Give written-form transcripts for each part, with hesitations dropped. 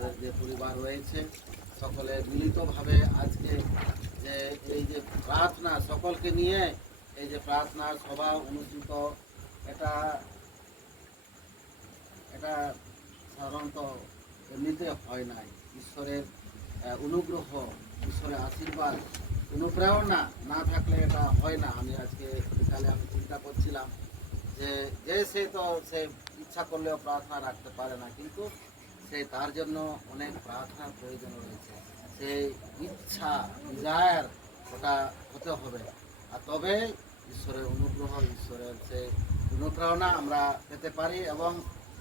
আমাদের যে পরিবার রয়েছে সকলে মিলিতভাবে আজকে যে এই যে প্রার্থনা সকলকে নিয়ে এই যে প্রার্থনার সভা অনুষ্ঠিত, এটা এটা সাধারণত এমনিতে হয় নাই। ঈশ্বরের অনুগ্রহ, ঈশ্বরের আশীর্বাদ, অনুপ্রেরণা না থাকলে এটা হয় না। আমি আজকে বিকালে আমি চিন্তা করছিলাম যে সে তো সে ইচ্ছা করলেও প্রার্থনা রাখতে পারে না, কিন্তু সে তার জন্য অনেক প্রার্থনার প্রয়োজন রয়েছে। সেই ইচ্ছা ডিজায়ার ওটা হতে হবে, আর তবে ঈশ্বরের অনুগ্রহ, ঈশ্বরের সেই অনুপ্রেরণা আমরা পেতে পারি এবং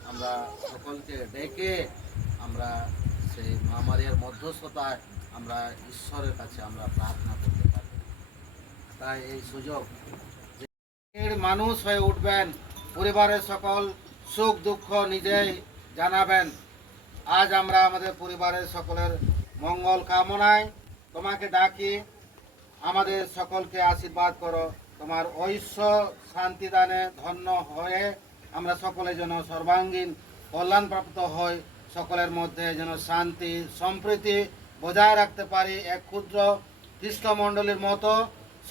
আমরা সকলকে ডেকে আমরা সেই মহামারীর মধ্যস্থতায় আমরা ঈশ্বরের কাছে আমরা প্রার্থনা করতে পারি। তাই এই সুযোগ মানুষ হয়ে উঠবেন, পরিবারের সকল সুখ দুঃখ নিজেই জানাবেন। আজ আমরা আমাদের পরিবারের সকলের মঙ্গল কামনায় তোমাকে ডাকি, আমাদের সকলকে আশীর্বাদ করো। তোমার ঐশ্বর শান্তিদানে ধন্য হয়ে আমরা সকলে যেন সর্বাঙ্গীন কল্যাণপ্রাপ্ত হই, সকলের মধ্যে যেন শান্তি সম্প্রীতি বজায় রাখতে পারি। এক ক্ষুদ্র খ্রিস্টমণ্ডলীর মতো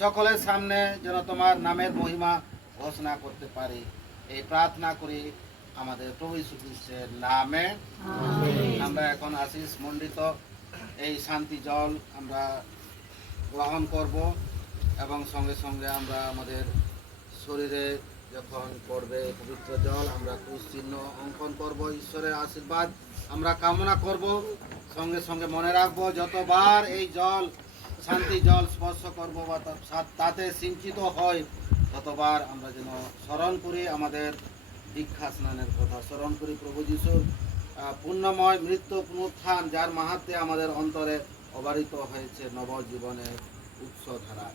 সকলের সামনে যেন তোমার নামের মহিমা ঘোষণা করতে পারি। এই প্রার্থনা করি আমাদের প্রভু যীশু খ্রিস্টের নামে। আমরা এখন আশীষ মণ্ডিত এই শান্তি জল আমরা গ্রহণ করব এবং সঙ্গে সঙ্গে আমরা আমাদের শরীরে যখন পড়বে পবিত্র জল আমরা ক্রুশ চিহ্ন অঙ্কন করব, ঈশ্বরের আশীর্বাদ আমরা কামনা করব। সঙ্গে সঙ্গে মনে রাখবো যতবার এই জল শান্তি জল স্পর্শ করব বা তাতে সিঞ্চিত হয়, ততবার আমরা যেন স্মরণ করি আমাদের দীক্ষা স্নানের কথা, স্মরণ করি প্রভু যিশুর পুণ্যময় মৃত্যু পুনরুত্থান, যার মাহাত্ম্যে আমাদের অন্তরে অবারিত হয়েছে নবজীবনের উৎসধারা।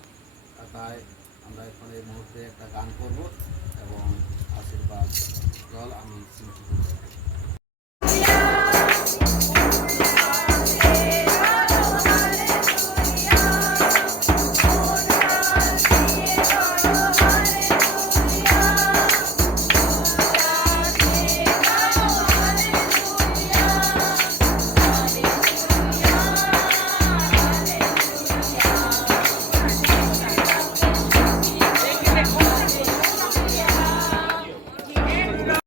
তাই আমরা এখন এই মুহূর্তে একটা গান করব এবং আশীর্বাদ জল আমি সিঞ্চিত করব।